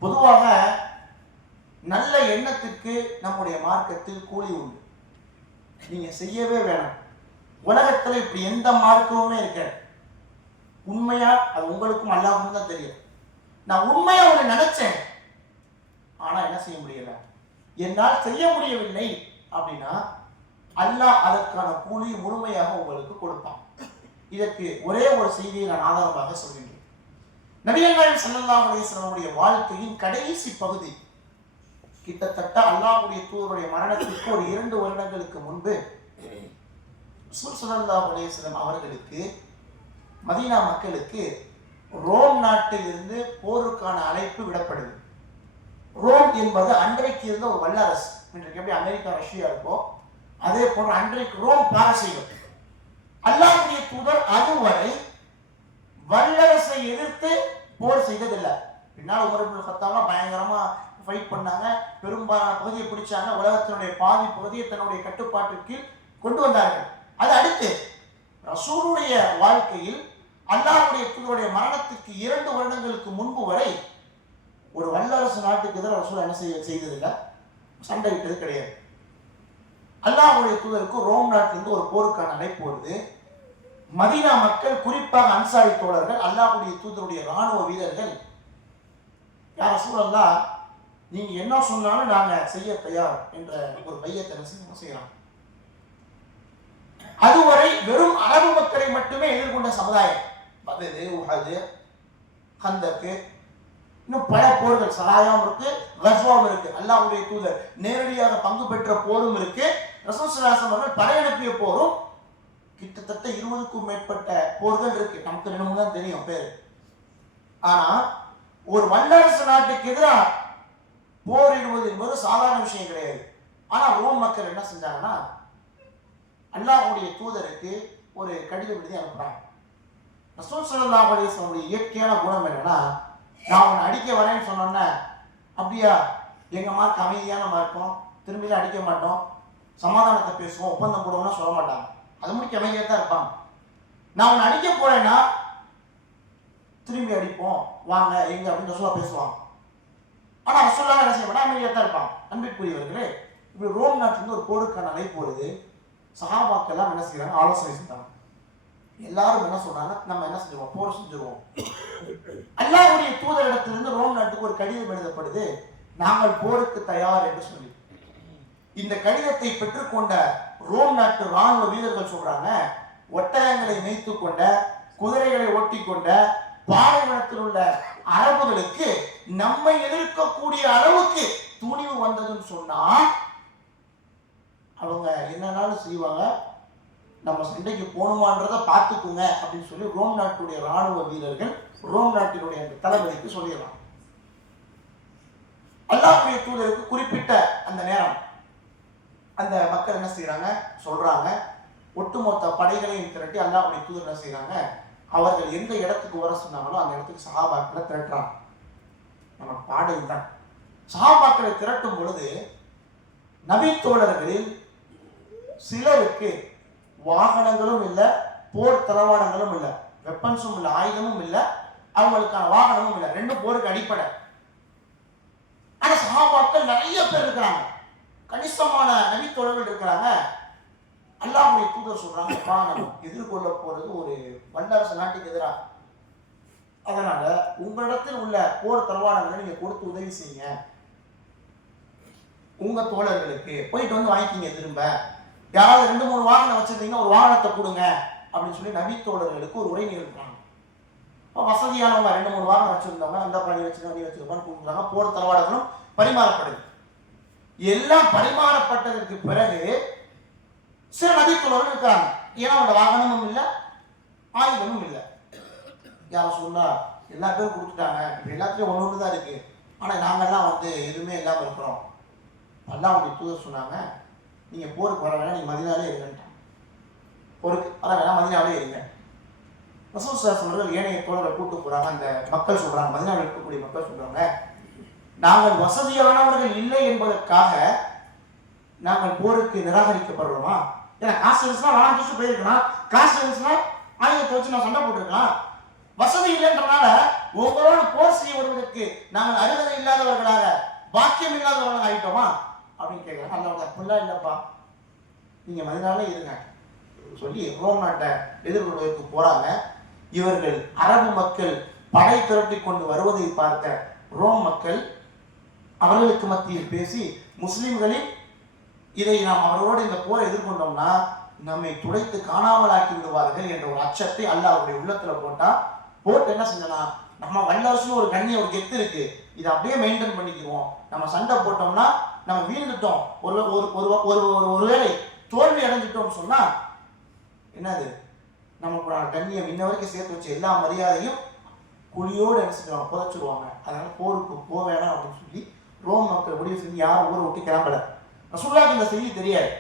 பொதுவாக நல்ல எண்ணத்திற்கு நம்முடைய மார்க்கத்தில் கூலி உண்டு. நீங்க செய்யவே வேணும். உலகத்துல இப்படி எந்த மார்க்கமுமே இருக்க, உண்மையா அது உங்களுக்கும் அல்லாஹ்வுக்கும் தான் தெரியும். நான் உண்மையா ஒன்று நினைச்சேன், ஆனா என்ன செய்ய முடியல, என்னால் செய்ய முடியவில்லை அப்படின்னா அல்லாஹ் அதற்கான கூலி முழுமையாக உங்களுக்கு கொடுப்பான். இதற்கு ஒரே ஒரு செய்தியை நான் ஆதாரமாக சொல்கின்றேன். நபிகள் நாயகம் ஸல்லல்லாஹு அலைஹி வஸல்லம் வாழ்க்கையின் கடைசி பகுதி, கிட்டத்தட்ட அல்லாஹ்வுடைய தூதருடைய மரணத்திற்கு ஒரு 2 வருடங்களுக்கு முன்பு ரசூல் ஸல்லல்லாஹு அலைஹி வஸல்லம் அவர்களுக்கு மதீனா மக்களுக்கு ரோம் நாட்டில் இருந்து போருக்கான அழைப்பு விடப்படுது. ரோம் என்பது அன்றைக்கு இருந்த ஒரு வல்லரசு. இன்றைக்கு எப்படி அமெரிக்கா ரஷ்யா இருக்கோ அதே போன்ற அன்றைக்கு ரோம் பாரசீகம். அல்லாஹ்வுடைய தூதர் அதுவரை வல்லரசை எதிர்த்து போர் செய்ததில்லை. பின்னால் உமர் இப்னு கத்தாப் பயங்கரமா ஃபைட் பண்ணாங்க, பெரும்பாலான பகுதியை பிடிச்சாங்க, உலகத்தினுடைய பாதி பகுதியை தன்னுடைய கட்டுப்பாட்டிற்கு கொண்டு வந்தார்கள். அது அடுத்து ரசூலுடைய வாழ்க்கையில் அல்லாஹ்வுடைய தூதருடைய மரணத்துக்கு 2 வருடங்களுக்கு முன்பு வரை ஒரு வல்லரசு நாட்டுக்கு எதிராக ரசூல் என்ன செய்ததில்லை, சண்டையிட்டது கிடையாது. அல்லாஹ்வுடைய தூதருக்கு ரோம் நாட்டிலிருந்து ஒரு போருக்கான அழைப்பு வருது. மதீனா மக்கள், குறிப்பாக அன்சாரி தோழர்கள், அல்லாஹ்வுடைய தூதருடைய ராணுவ வீரர்கள், யா ரசூலல்லாஹ் நீங்க என்ன சொன்னாலும் நாங்க செய்ய தயார் என்ற ஒரு பையத்தை செய்யலாம். அதுவரை வெறும் அரபு மக்களை மட்டுமே எதிர்கொண்ட சமுதாயம். பத்ர், உஹது, கந்தக், இன்னும் பல போர்கள், சலாயாவும் இருக்கு, கஸ்வாவும் இருக்கு. அல்லாஹ்வுடைய தூதர் நேரடியாக பங்கு பெற்ற போரும் இருக்கு. ரசூல் ஸல்லல்லாஹு அலைஹி வஸல்லம் அவர்கள் படையெடுப்பிய போரும் கிட்டத்தட்ட 20க்கும் மேற்பட்ட போர்கள் இருக்கு. நமக்கு 2 தான் தெரியும் பேரு. ஆனா ஒரு வல்லரசு நாட்டுக்கு எதிராக போரிடுவது என்பது சாதாரண விஷயம் கிடையாது. ஆனா ரோம் மக்கள் என்ன செஞ்சாங்கன்னா, அல்லாஹ்வுடைய தூதருக்கு ஒரு கடிதம் எழுதி அனுப்புறாங்க. ரசூல் ஸல்லல்லாஹு அலைஹி வஸல்லம் இயற்கையான குணம் என்னன்னா, நான் உன்னை அடிக்க வரேன்னு சொன்னோன்னே, அப்படியா எங்க மார்க் அமைதியான மார்க்கும், திரும்பிலாம் அடிக்க மாட்டோம், சமாதானத்தை பேசுவோம், ஒப்பந்தம் போடுவோம்னா சொல்ல மாட்டாங்க. அது முடிக்க அமைதியாக தான் இருப்பாங்க. நான் உன்னை அடிக்க போறேன்னா திரும்பி அடிப்போம், வாங்க எங்க அப்படின்னு ரசூலா பேசுவாங்க. ஆனா ரசூலுல்லாஹ் என்ன செய்ய மாட்டாங்க, அமைதியாக தான் இருப்பாங்க. அன்பிற்குரியவர்களே, இப்படி ரோம் நாட்டிலிருந்து ஒரு போருக்கான அழைப்பு வருது. சஹாபாக்கள் எல்லாம் என்ன செய்யறாங்க, ஆலோசனை செய்யறாங்க. எல்லாரும் என்ன சொல்றாங்க, நம்ம என்ன செஞ்சிருவோம், போர் செஞ்சிருவோம். அல்லாஹ்வுடைய தூதரிடத்திலிருந்து ரோம் நாட்டுக்கு ஒரு கடிதம் எழுதப்படுது, நாங்கள் போருக்கு தயார் என்று சொல்லி. இந்த கடிதத்தை பெற்றுக்கொண்ட ரோம் நாட்டு ராணுவ வீரர்கள் சொல்றாங்க, ஒட்டகங்களை மேய்த்து கொண்ட, குதிரைகளை ஓட்டி கொண்ட பாலைவனத்தில் உள்ள அரபுகளுக்கு நம்மை எதிர்க்கக்கூடிய அளவுக்கு துணிவு வந்ததுன்னு சொன்னா அவங்க என்னன்னாலும் செய்வாங்க, நம்ம சண்டைக்கு போகணுமான்றதை பார்த்துக்குங்க அப்படின்னு சொல்லி ரோம் நாட்டுடைய ராணுவ வீரர்கள் ரோம் நாட்டினுடைய அந்த தளபதிக்கு சொல்லிடலாம். அல்லாஹ்வுடைய தூதருக்கு குறிப்பிட்ட அந்த நேரம் அந்த மக்கள் என்ன செய்யறாங்க சொல்றாங்க, ஒட்டுமொத்த படைகளையும் திரட்டி அல்லாஹ்வுடைய தூதர் என்ன செய்யறாங்க, அவர்கள் எந்த இடத்துக்கு வர சொன்னாங்களோ அந்த இடத்துக்கு சஹாபாக்களை திரட்டுறாங்க. நம்ம பாடல் தான். சஹாபாக்களை திரட்டும் பொழுது நபி தோழர்களில் சிலருக்கு வாகனங்களும் இல்லை, போர் தளவாடங்களும் இல்லை, வெப்பன்ஸும் இல்லை, ஆயுதமும் இல்லை, அவங்களுக்கான வாகனமும் இல்லை, ரெண்டும் போருக்கு அடிப்படை. ஆனா சஹாபாக்கள் நிறைய பேர் இருக்கிறாங்க, கணிசமான நபி தோழர்கள் இருக்கிறாங்க. அல்லாஹ்வுடைய தூதர் சொல்றாங்க, நம்ம எதிர்கொள்ள போறது ஒரு வல்லரசு நாட்டுக்கு எதிராக, அதனால உங்களிடத்தில் உள்ள போர் தளவாடங்களை நீங்க கொடுத்து உதவி செய்யுங்க, உங்க தோழர்களுக்கு போயிட்டு வந்து வாங்கிக்கிங்க, திரும்ப யாராவது 2-3 வாகனம் வச்சிருந்தீங்கன்னா ஒரு வாகனத்தை கொடுங்க அப்படின்னு சொல்லி நபி தோழர்களுக்கு ஒரு உரை நிகழ்த்துறாங்க. வசதியானவங்க 2-3 வாகனம் வச்சிருந்தவங்க அந்த பணி வச்சிருப்பான்னு கொடுக்குறாங்க. போர் தளவாடங்களும் பரிமாறப்படுது. எல்லாம் பரிமாறப்பட்டதற்கு பிறகு சில நபி தோழர்கள் இருக்கிறாங்க, ஏன்னா அவங்க வாகனமும் இல்லை, ஆயுதமும் இல்லை. யாரும் சொன்னா எல்லா பேரும் கொடுத்துட்டாங்க, எல்லாத்துலயும் ஒன்று தான் இருக்கு, ஆனா நாங்கெல்லாம் எதுவுமே இல்லாம இருக்கிறோம். அல்லாஹ்வுடைய தூதர் சொன்னாங்க, நீங்க போருக்கு வர வேணா, நீங்க மதீனாலே இருங்கன்ட்டாங்க. போருக்கு வர வேணா, மதீனாலே இருங்க. ரசூல் ஸல்லல்லாஹு அலைஹி வஸல்லம் ஏனைய தோழரை கூட்டு போறாங்க. அந்த மக்கள் சொல்றாங்க, மதீனாவில் இருக்கக்கூடிய மக்கள் சொல்றாங்க, நாங்கள் வசதியானவர்கள் இல்லை என்பதற்காக நாங்கள் போருக்கு நிராகரிக்கப்படுறோமா? ஏன்னா காசு இருந்துச்சுன்னா வாழ்ந்துட்டு போயிருக்கலாம், காசு இருந்துச்சுன்னா ஆயுதத்தை வச்சு நான் சண்டை போட்டிருக்கலாம். வசதி இல்லைன்றனால ஒவ்வொரு போர் செய்ய வருவதற்கு நாங்கள் அருகதை இல்லாதவர்களாக, பாக்கியம் இல்லாதவர்களாக ஆயிட்டோமா அப்படின்னு கேட்கிறாங்க. அல்ல அப்படிலாம் இல்லப்பா, நீங்க மதீனாலே இருங்க சொல்லி ரோம் நாட்டை எதிர்கொள்வதற்கு போறாங்க. இவர்கள் அரபு மக்கள் படை திரட்டி கொண்டு வருவதை பார்த்த ரோம் மக்கள் அவர்களுக்கு மத்தியில் பேசி, முஸ்லிம்களின் இதை நாம் அவரோடு இந்த போரை எதிர்கொண்டோம்னா நம்மை துடைத்து காணாமலாக்கி விடுவார்கள் என்ற ஒரு அச்சத்தை அல்லாஹ்வுடைய உள்ளத்துல போட்டு என்ன செஞ்சனா, நம்ம வல்லரசுன்னு ஒரு கண்ணிய ஒரு கெத்து இருக்கு, இதை அப்படியே மெயின்டைன் பண்ணிக்குவோம். நம்ம சண்டை போட்டோம்னா நம்ம வீழ்ந்துட்டோம், ஒருவேளை தோல்வி அடைஞ்சிட்டோம்னு சொன்னா என்னது, நமக்கு கண்ணியம் இன்ன வரைக்கும் சேர்த்து வச்ச எல்லா மரியாதையும் குழியோடு என்ன செஞ்சுருவாங்க, புதைச்சிருவாங்க. அதனால போருக்கு போக வேணாம் அப்படின்னு சொல்லி ரோம் மக்கள் முடிவு செஞ்சு யாரும் ஊரை விட்டு கிளம்பல. ரசூலுல்லாஹ்வுக்கு இந்த செய்தி தெரியாது.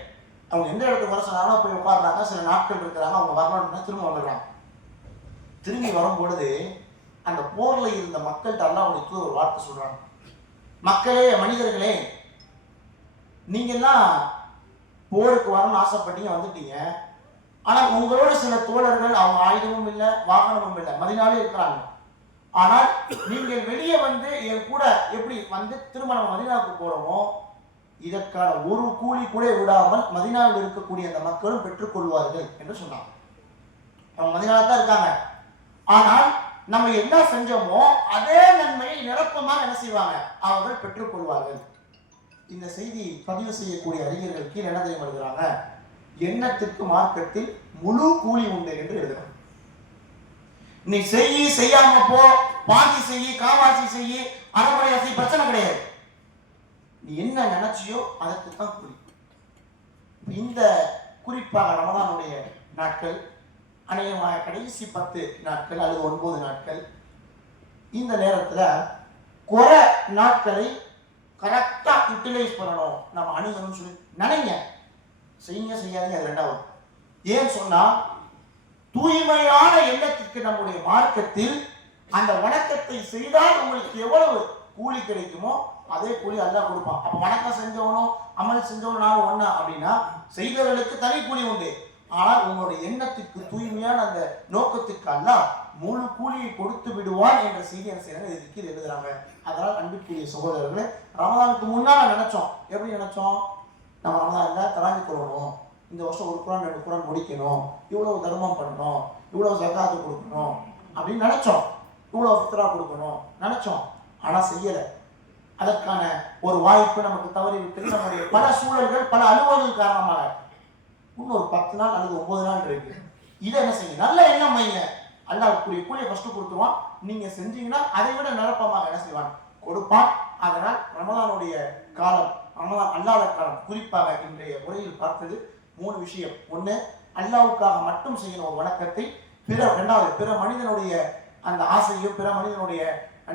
அவங்க எந்த இடத்துக்கு வர சொன்னாலும் போய் உட்கார்றாங்க. சில நாட்கள் இருக்கிறாங்க, அவங்க வரணும்னா திரும்ப வந்துடுறாங்க. திரும்பி வரும்பொழுது அந்த போர்ல இருந்த மக்கள்கிட்ட அல்லாஹ்வுடைய தூதர் ஒரு வார்த்தை சொல்றாங்க, மக்களே, மனிதர்களே, நீங்கெல்லாம் போருக்கு வரணும்னு ஆசைப்பட்டீங்க, வந்துட்டீங்க. ஆனால் உங்களோட சில தோழர்கள் அவங்க ஆயுதமும் இல்லை, வாகனமும் இல்லை, மதீனாலே இருக்கிறாங்க. ஆனால் நீங்கள் வெளியே என் கூட எப்படி திரும்ப நம்ம மதீனாவுக்கு போறோமோ இதற்கான ஒரு கூலி கூட விடாமல் மதீனாவில் இருக்கக்கூடிய அந்த மக்களும் பெற்றுக்கொள்வார்கள் என்று சொன்னாங்க. அவங்க மதீனாவில் தான் இருக்காங்க, ஆனால் நம்ம என்ன செஞ்சோமோ அதே நன்மையை நிரப்பமாக என்ன செய்வாங்க, அவர்கள் பெற்றுக்கொள்வார்கள். இந்த செய்தி பதிவு செய்யக்கூடிய அறிஞர்கள் கீழே என்ன தெரியும் எழுதுறாங்க, எண்ணத்திற்கு மார்க்கத்தில் முழு கூலி உண்டு என்று எழுதுறாங்க. நீ செய்யாம போ, பாதி செய்யி, காவாசி செய்யி, அறமுறையா செய்ய, பிரச்சனை கிடையாது. நீ என்ன நினைச்சியோ அதற்கு தான் கூலி. இந்த குறிப்பாக ரமதானுடைய நாட்கள், அநேகமாக கடைசி 10 நாட்கள் அல்லது 9 நாட்கள், இந்த நேரத்துல குறை நாட்களை கரெக்டா யூட்டிலைஸ் பண்ணணும், நம்ம அணுகணும்னு சொல்லி நினைங்க. செய்யாதீங்க, அது ரெண்டாவது. ஏன் சொன்னா, தூய்மையான எண்ணத்திற்கு நம்முடைய மார்க்கத்தில் அந்த வணக்கத்தை செய்தால் உங்களுக்கு எவ்வளவு கூலி கிடைக்குமோ அதே கூலி அல்லாஹ் கொடுப்பான். அப்ப வணக்கம் செஞ்சவனும் அமல் செஞ்சவனும் நானும் ஒண்ணா அப்படின்னா செய்தவர்களுக்கு தனி கூலி உண்டு. ஆனால் உங்களுடைய எண்ணத்திற்கு தூய்மையான அந்த நோக்கத்துக்கு அல்லாஹ் முழு கூலியை கொடுத்து விடுவான் என்ற செய்தி என்ன செய்யறாங்க, இதுக்கு எழுதுறாங்க. அதனால் அன்புக்குரிய சகோதரர்களே, ரமதானுக்கு முன்னால் நினைச்சோம், எப்படி நினைச்சோம், நம்ம ரமதான்ல தராவி கொள்ளணும், இந்த வருஷம் 1 குர்ஆன் 2 குர்ஆன் முடிக்கணும், இவ்வளவு தர்மம் பண்ணணும், இவ்வளவு ஜகாத்து கொடுக்கணும் அப்படின்னு நினைச்சோம், இவ்வளவு ஃபித்ரா கொடுக்கணும் நினைச்சோம். ஆனா செய்யல. அதற்கான ஒரு வாய்ப்பு நமக்கு தவறி விட்டது. நம்முடைய பல சூழல்கள், பல அலுவல்கள் காரணமாக இன்னொரு 10 நாள் அல்லது 9 நாள் இருக்கு. இதை என்ன செய்யுங்க, நல்ல எண்ணம் வைங்க, அல்லாஹ்வுடைய கூலியை ஃபர்ஸ்ட் கொடுத்துருவான். நீங்க செஞ்சீங்கன்னா அதை விட நிரப்பமாக என்ன செய்வான், கொடுப்பான். அதனால் ரமதானுடைய காலம் ரமதான் அல்லாத காலம். குறிப்பாக இன்றைய உரையில் பார்த்தது 3 விஷயம். ஒன்று, அல்லாஹ்வுக்காக மட்டும் செய்யணும் ஒரு வணக்கத்தை. இரண்டாவது, பிற மனிதனுடைய அந்த ஆசையும் பிற மனிதனுடைய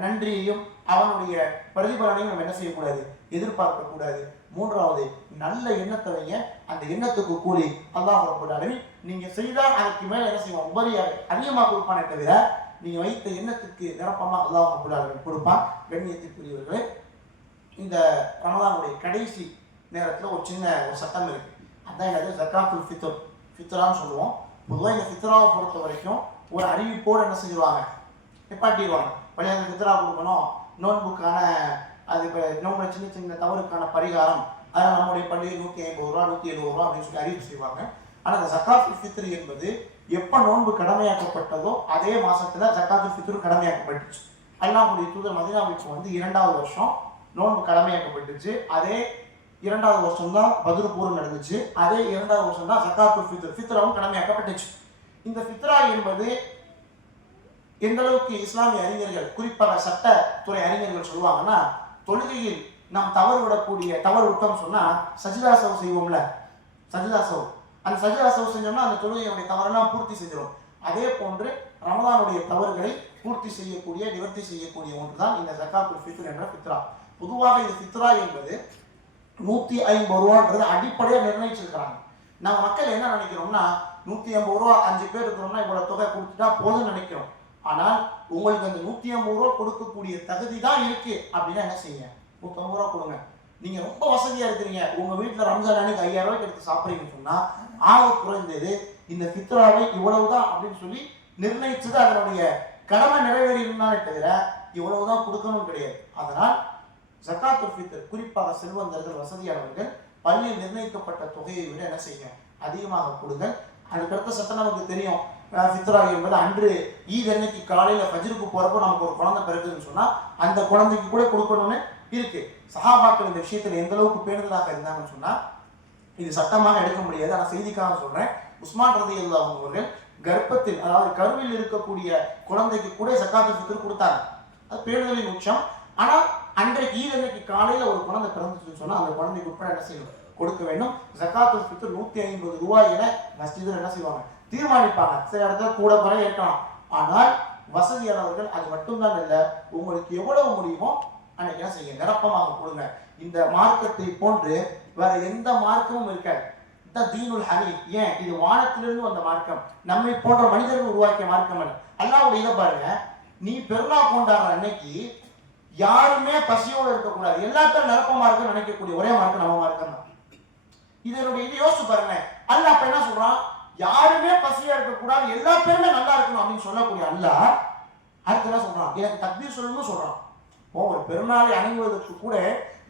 நன்றியையும் அவனுடைய பிரதிபலனையும் நம்ம என்ன செய்யக்கூடாது, எதிர்பார்க்க கூடாது. மூன்றாவது, நல்ல எண்ணத்தை வைங்க, அந்த எண்ணத்துக்கு கூலி அல்லாஹ் ரப்பல் ஆலமீன் நீங்க செய்தால் அதற்கு மேல என்ன செய்வோம், உபரியாக அதிகமாக கொடுப்பானே தவிர நீங்க வைத்த எண்ணத்துக்கு நிரப்பமா அல்லாஹ் ரப்பல் ஆலமீன் கொடுப்பான். கண்ணியத்திற்குரியவர்களே, இந்த ரமதானுடைய கடைசி நேரத்தில் ஒரு சின்ன சட்டம் இருக்கு. அதான் என்னது, ஜக்காத்துல் ஃபித்ர், ஃபித்ரான்னு சொல்லுவோம். பொதுவாக இந்த ஃபித்ராவை பொறுத்த வரைக்கும் ஒரு அறிவிப்போடு என்ன செஞ்சிருவாங்க, நிப்பாட்டிடுவாங்க. பள்ளியாக ஃபித்ரா கொடுக்கணும், நோன்புக்கான அது இப்போ நோம்புல சின்ன சின்ன தவறுக்கான பரிகாரம், அதனால் நம்முடைய பள்ளியில் 150 ரூபா 170 ரூபா அப்படின்னு சொல்லி அறிவிப்பு செய்வாங்க. ஆனால் இந்த ஜக்காத்துல் ஃபித்ர் என்பது எப்போ நோன்பு கடமையாக்கப்பட்டதோ அதே மாசத்துல ஜக்காத்துல் ஃபித்ர் கடமையாக்கப்பட்டுச்சு. அல்லாஹ்வுடைய தூதர் மதீனாவுக்கு வந்து 2வது வருஷம் நோன்பு கடமையாக்கப்பட்டுச்சு. அதே 2வது வருஷம் தான் பத்ர் போர் நடந்துச்சு. அதே 2வது வருஷம் தான் ஜக்காத்துல் ஃபித்ர், ஃபித்ராவும் கடமையாக்கப்பட்டுச்சு. இந்த ஃபித்ரா என்பது எந்த அளவுக்கு இஸ்லாமிய அறிஞர்கள், குறிப்பாக சட்டத்துறை அறிஞர்கள் சொல்லுவாங்கன்னா, தொழுகையில் நாம் தவறு விட்டோம் சொன்னா சஜிதா சவு செய்வோம்ல, சஜிதா சவு, அந்த சஜிதா சவு செஞ்சோம்னா அந்த தொழுகையுடைய தவறெல்லாம் பூர்த்தி செஞ்சிடும். அதே போன்று ரமதானுடைய தவறுகளை பூர்த்தி செய்யக்கூடிய, நிவர்த்தி செய்யக்கூடிய ஒன்றுதான் இந்த ஜக்காத்துல் ஃபித்ர் என்ற ஃபித்ரா. பொதுவாக இந்த ஃபித்ரா என்பது 150 ரூபான்றது அடிப்படையாக நிர்ணயிச்சிருக்கிறாங்க. நம்ம மக்கள் என்ன நினைக்கிறோம்னா, 150 ரூபா 5 பேர் இருக்கிறோம்னா இவ்வளவு தொகை கொடுத்துட்டா போதும்னு நினைக்கிறோம். ஆனால் உங்களுக்கு அந்த 150 ரூபா கொடுக்கக்கூடிய தகுதி தான் இருக்கு அப்படின்னா என்ன செய்யுங்க, 150 ரூபா கொடுங்க. நீங்க ரொம்ப வசதியா இருக்கிறீங்க, உங்க வீட்டுல ரம்ஜான் அன்னைக்கு 5000 ரூபாய்க்கு எடுத்து சாப்பிடுறீங்கன்னு சொன்னா ஆக குறைந்தது இந்த ஃபித்ராவை இவ்வளவுதான் அப்படின்னு சொல்லி நிர்ணயிச்சது அதனுடைய கடமை நிறைவேறினாலே தவிர இவ்வளவுதான் கொடுக்கணும் கிடையாது. அதனால் ஜக்காத்துல் ஃபித்ர், குறிப்பாக செல்வந்தர்கள், வசதியானவர்கள் பள்ளியில் நிர்ணயிக்கப்பட்ட தொகையை விட என்ன செய்யுங்க, அதிகமாக கொடுங்கள். அதுக்கடுத்த சட்டம் நமக்கு தெரியும். ஃபித்ரா என்பது அன்று ஈத் அன்னைக்கு காலையில ஃபஜ்ருக்கு போறப்போ நமக்கு ஒரு குழந்தை பிறகுதுன்னு சொன்னா அந்த குழந்தைக்கு கூட கொடுக்கணும்னு இருக்கு. சஹாபாக்கள் இந்த விஷயத்துல எந்த அளவுக்கு பேணுதலாக இருந்தாங்கன்னு சொன்னா இது சட்டமாக எடுக்க முடியாது. ஆனால் செய்திக்காக சொல்றேன். உஸ்மான் ரலியல்லாஹு அவர்கள் கர்ப்பத்தில், அதாவது கருவில் இருக்கக்கூடிய குழந்தைக்கு கூட ஜக்காத்துல் ஃபித்ர் கொடுத்தாங்க. அது பேணுதலின் உச்சம். ஆனா அன்றைக்கு ஈத் அன்னைக்கு காலையில ஒரு குழந்தை பிறந்துச்சுன்னு சொன்னா அந்த குழந்தைக்கு உட்பட என்ன செய்யணும், கொடுக்க வேண்டும். ஜக்காத்துல் ஃபித்ர் 150 ரூபாய் என மஸ்ஜிதில் என்ன செய்வாங்க, தீர்மானிப்பாங்க. சில இடத்துல கூட குறை ஏற்கலாம். ஆனால் வசதியானவர்கள் அது மட்டும்தான் இல்லை, உங்களுக்கு எவ்வளவு முடியுமோ அன்னைக்கு என்ன செய்யுங்க, நிரப்பமாக கொடுங்க. இந்த மார்க்கத்தை போன்று வேற எந்த மார்க்கமும் இருக்காது. தீனுல் ஹனீஃப். ஏன், இது வானத்திலிருந்து வந்த மார்க்கம், நம்மை போன்ற மனிதர்கள் உருவாக்கிய மார்க்கம் அல்ல. அல்லாஹ்வுடைய இதை பாருங்க, நீ பெருநாள் கொண்டாடுற அன்னைக்கு யாருமே பசியோடு இருக்கக்கூடாது, எல்லாத்தையும் நிரப்பமா இருக்குன்னு நினைக்கக்கூடிய ஒரே மார்க்கம் நம்ம மார்க்கம் தான். இதனுடைய இது யோசிச்சு பாருங்க. அல்லாஹ் அப்ப என்ன சொல்றான், யாருமே பசியா இருக்கக்கூடாது, எல்லா பேருமே நல்லா இருக்கணும் அப்படின்னு சொல்லக்கூடிய அல்லாஹ் அடுத்து என்ன சொல்றான், எனக்கு தக்பீர் சொல்லணும்னு சொல்றான். ஒரு பெருநாளை அணுகுவதற்கு கூட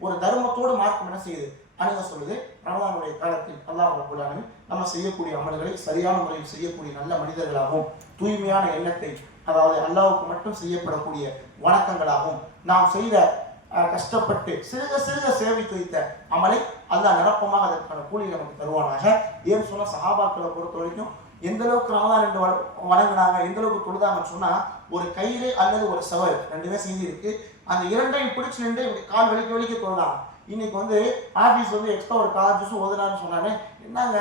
ஒரு தர்மத்தோடு மார்க்கம் என்ன செய்யுது, அணுக சொல்லுது. ரமதானுடைய காலத்தில் அல்லாஹ் ரப்பல் ஆலமீன் நம்ம செய்யக்கூடிய அமல்களை சரியான முறையில் செய்யக்கூடிய நல்ல மனிதர்களாகவும், தூய்மையான எண்ணத்தை, அதாவது அல்லாஹ்வுக்கு மட்டும் செய்யப்படக்கூடிய வணக்கங்களாகவும், நாம் செய்த கஷ்டப்பட்டு சிறுக சிறுக சேவித்து வைத்த அமலை அல்லாஹ் நிரப்பமாக அதற்கான கூலி நமக்கு தருவானாக. ஏன்னு சொன்னா சஹாபாக்களை பொறுத்த வரைக்கும் எந்த அளவுக்கு ரமதான் என்று வணங்கினாங்க, எந்த அளவுக்கு தொழுதாங்கன்னு சொன்னா, ஒரு கயிறு அல்லது ஒரு சவர் ரெண்டுமே செஞ்சு இருக்கு, அந்த இரண்டையும் பிடிச்சு நின்று கால் வலிக்க வலிக்க தொழுதாங்க. இன்னைக்கு வந்து ஆஃபீஸ் வந்து எக்ஸ்ட்ரா ஒரு கால் ஜூஸும் ஓதுனான்னு சொன்னாலே, என்னங்க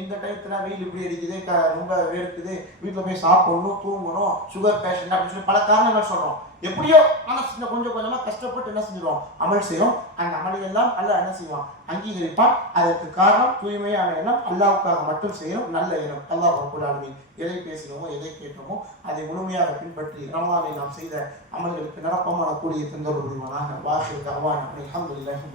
இந்த டயத்துல வெயில் இப்படி அடிக்குது, ரொம்ப வேர்க்குது, வீட்டில் போய் சாப்பிடணும், தூங்கணும், சுகர் பேஷண்ட் அப்படின்னு சொல்லி பல காரணங்கள் சொல்றோம். எப்படியோ ஆனால் கொஞ்சம் கொஞ்சமா கஷ்டப்பட்டு என்ன செஞ்சிடும், அமல் செய்யும். அந்த அமலை எல்லாம் அல்லாஹ் என்ன செய்வான், அங்கீகரிப்பான். அதற்கு காரணம் தூய்மையான எண்ணம், அல்லாஹ்வுக்காக மட்டும் செய்யணும் நல்ல எண்ணம். அல்லாஹ் ரப்பல் ஆலமீன் எதை பேசினோமோ எதை கேட்டோமோ அதை முழுமையாக பின்பற்றி ரமலானை நாம் செய்த அமல்களுக்கு நிரப்பமான கூலியை தந்தருள் புரிவானாக. வாஹிரு தஅவானா அல்ஹம்துலில்லாஹி.